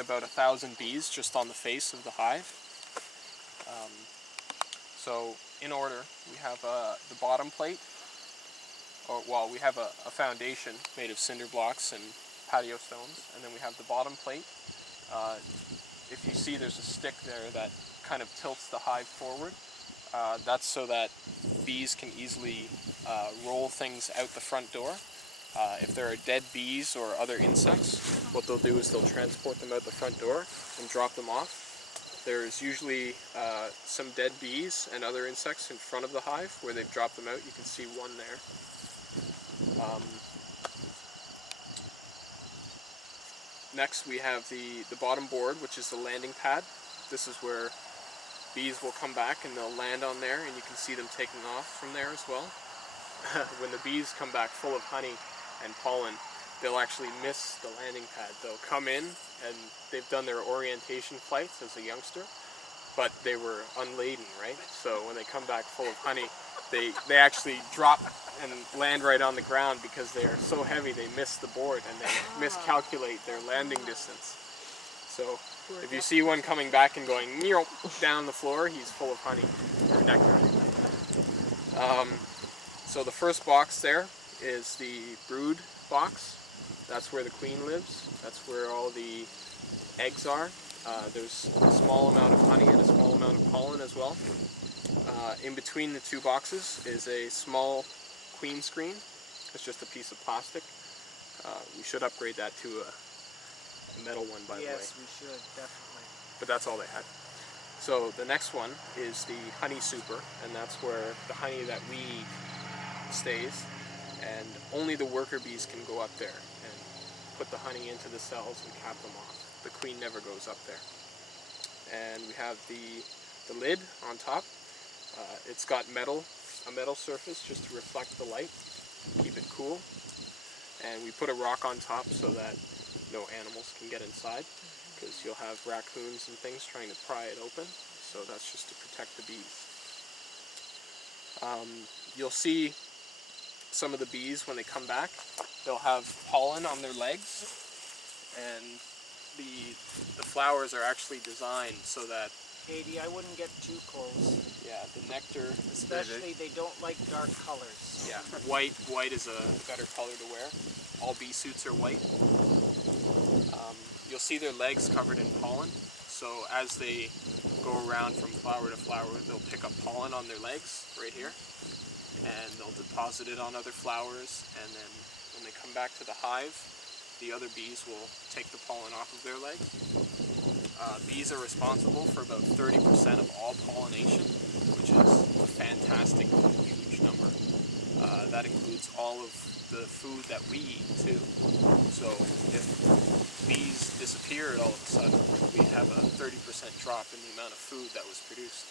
about 1,000 bees just on the face of the hive. So in order, we have the bottom plate, we have a foundation made of cinder blocks and patio stones, and then we have the bottom plate. If you see, there's a stick there that kind of tilts the hive forward. That's so that bees can easily roll things out the front door. If there are dead bees or other insects, what they'll do is they'll transport them out the front door and drop them off. There's usually some dead bees and other insects in front of the hive where they've dropped them out. You can see one there. Next we have the bottom board, which is the landing pad. This is where bees will come back and they'll land on there, and you can see them taking off from there as well. When the bees come back full of honey and pollen, they'll actually miss the landing pad. They'll come in and they've done their orientation flights as a youngster, but they were unladen, right? So when they come back full of honey, they actually drop and land right on the ground because they are so heavy they miss the board and they miscalculate their landing distance. So if you see one coming back and going down the floor, he's full of honey or nectar. So the first box there is the brood box. That's where the queen lives. That's where all the eggs are. There's a small amount of honey and a small amount of pollen as well. In between the two boxes is a small queen screen. It's just a piece of plastic. We should upgrade that to a metal one, by the way. Yes, we should, definitely. But that's all they had. So the next one is the honey super, and that's where the honey that we eat stays, and only the worker bees can go up there and put the honey into the cells and cap them off. The queen never goes up there. And we have the lid on top. It's got a metal surface just to reflect the light, keep it cool. And we put a rock on top so that no animals can get inside, because you'll have raccoons and things trying to pry it open. So that's just to protect the bees. You'll see some of the bees when they come back. They'll have pollen on their legs, and the flowers are actually designed so that... Katie, I wouldn't get too close. Yeah, the nectar... Especially they don't like dark colors. Yeah, white is a better color to wear. All bee suits are white. You'll see their legs covered in pollen, so as they go around from flower to flower, they'll pick up pollen on their legs right here, and they'll deposit it on other flowers, and then when they come back to the hive, the other bees will take the pollen off of their legs. Bees are responsible for about 30% of all pollination, which is a fantastic, huge number. That includes all of the food that we eat too. So if bees disappeared all of a sudden, we'd have a 30% drop in the amount of food that was produced,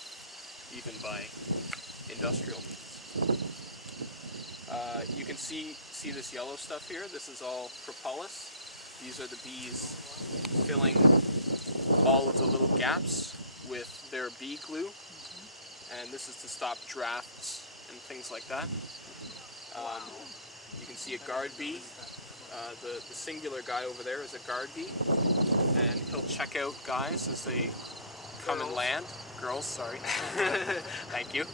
even by industrial bees. You can see this yellow stuff here. This is all propolis. These are the bees filling all of the little gaps with their bee glue, and this is to stop drafts and things like that. You can see a guard bee. The singular guy over there is a guard bee, and he'll check out guys as they come and land. Girls, sorry. Thank you.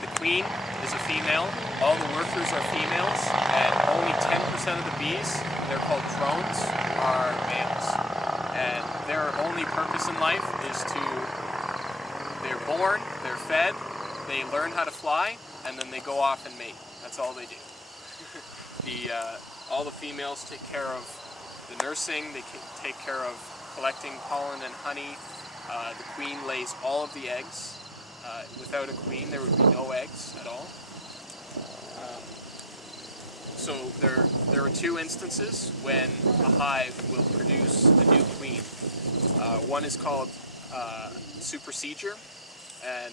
The queen is a female. All the workers are females, and only 10% of the bees, they're called drones, are males. And their only purpose in life is they're born, they're fed, they learn how to fly, and then they go off and mate. That's all they do. All the females take care of the nursing, they take care of collecting pollen and honey. The queen lays all of the eggs. Without a queen, there would be no eggs at all. So there are two instances when a hive will produce a new queen. One is called supersedure, and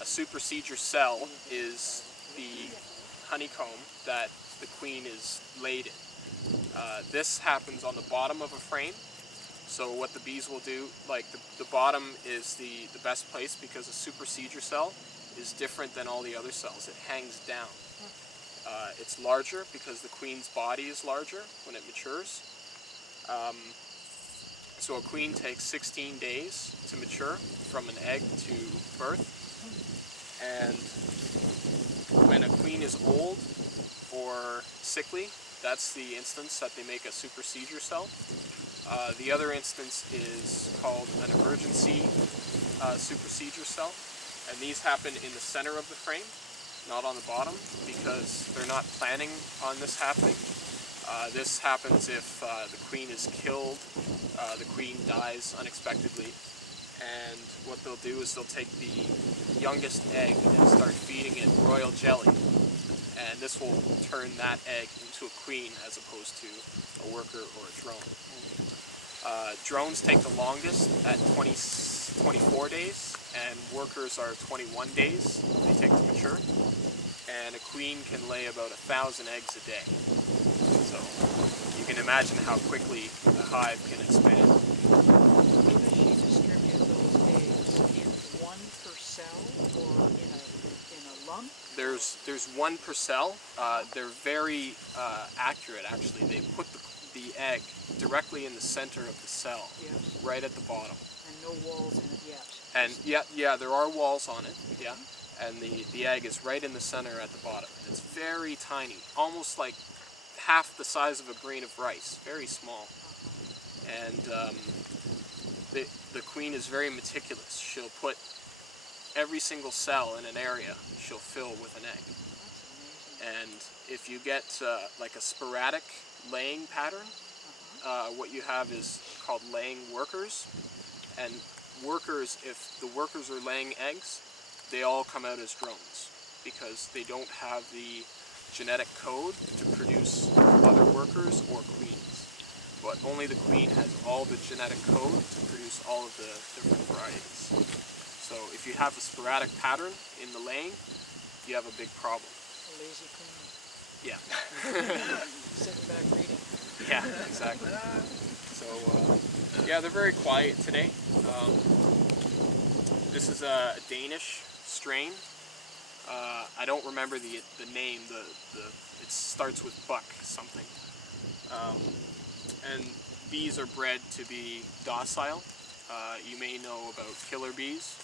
a supersedure cell is the honeycomb that the queen is laid in. This happens on the bottom of a frame. So what the bees will do, like the bottom is the best place because a supersedure cell is different than all the other cells. It hangs down. It's larger because the queen's body is larger when it matures. So a queen takes 16 days to mature from an egg to birth. And when a queen is old or sickly, that's the instance that they make a supersedure cell. The other instance is called an emergency supersedure cell. And these happen in the center of the frame, not on the bottom, because they're not planning on this happening. This happens if the queen is killed, the queen dies unexpectedly, and what they'll do is they'll take the youngest egg and start feeding it royal jelly, and this will turn that egg into a queen as opposed to a worker or a drone. Drones take the longest at 24 days, and workers are 21 days they take to mature, and a queen can lay about 1,000 eggs a day. So you can imagine how quickly a hive can expand. How does she distribute those eggs? In one per cell or in a lump? There's one per cell. They're very accurate, actually. They put the egg directly in the center of the cell, Yes. right at the bottom. And no walls in it yet. And yeah, there are walls on it, yeah. And the egg is right in the center at the bottom. It's very tiny, almost like half the size of a grain of rice, very small. And the queen is very meticulous. She'll put every single cell in an area she'll fill with an egg. That's amazing. And if you get like a sporadic laying pattern, what you have is called laying workers. And workers, if the workers are laying eggs, they all come out as drones because they don't have the genetic code to produce other workers or queens. But only the queen has all the genetic code to produce all of the different varieties. So if you have a sporadic pattern in the laying, you have a big problem. A lazy queen. Yeah. Sitting back reading. Yeah, exactly. So, yeah, they're very quiet today. This is a Danish strain. I don't remember the name. It starts with Buck something. And bees are bred to be docile. You may know about killer bees,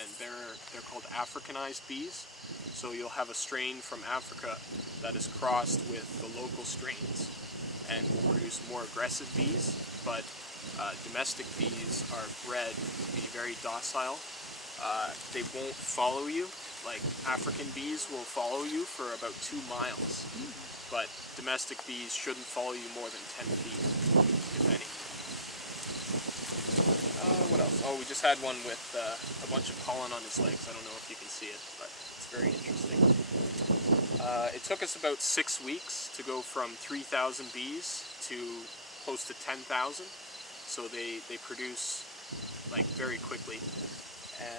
and they're called Africanized bees. So you'll have a strain from Africa that is crossed with the local strains and will produce more aggressive bees, but domestic bees are bred to be very docile. They won't follow you. Like African bees will follow you for about 2 miles, but domestic bees shouldn't follow you more than 10 feet, if any. What else? Oh, we just had one with a bunch of pollen on his legs. I don't know if you can see it, but it's very interesting. It took us about 6 weeks to go from 3,000 bees to close to 10,000. So they produce like very quickly.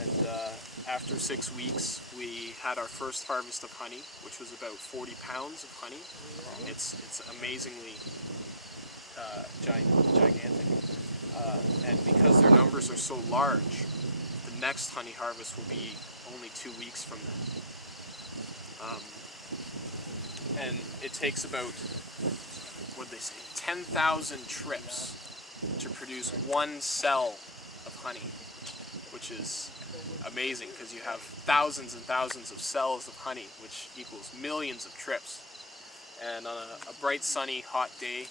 And after 6 weeks, we had our first harvest of honey, which was about 40 pounds of honey. It's amazingly gigantic. And because their numbers are so large, the next honey harvest will be only 2 weeks from then. And it takes about, what did they say, 10,000 trips to produce 1 cell of honey, which is amazing because you have thousands and thousands of cells of honey, which equals millions of trips. And on a bright, sunny, hot day,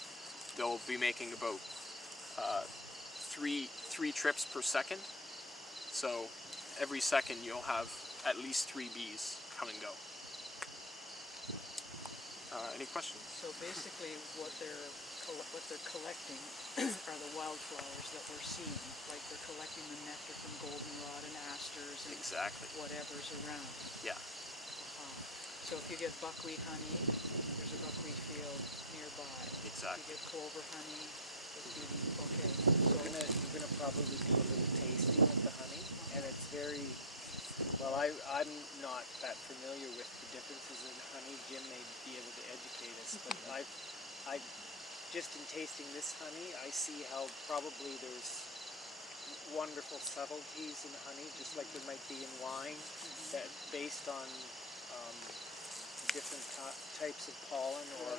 they'll be making about three trips per second. So every second you'll have at least 3 bees come and go. Any questions? So basically, what they're collecting are the wildflowers that we're seeing. Like they're collecting the nectar from goldenrod and asters and Exactly. whatever's around. Yeah. So if you get buckwheat honey, there's a buckwheat field nearby. Exactly. If you get clover honey, okay. You're gonna probably do a little tasting of the honey, and it's very well. I'm not that familiar with the differences in honey. Jim may be able to educate us, but I just in tasting this honey, I see how probably there's wonderful subtleties in honey, just like there might be in wine, that based on different types of pollen or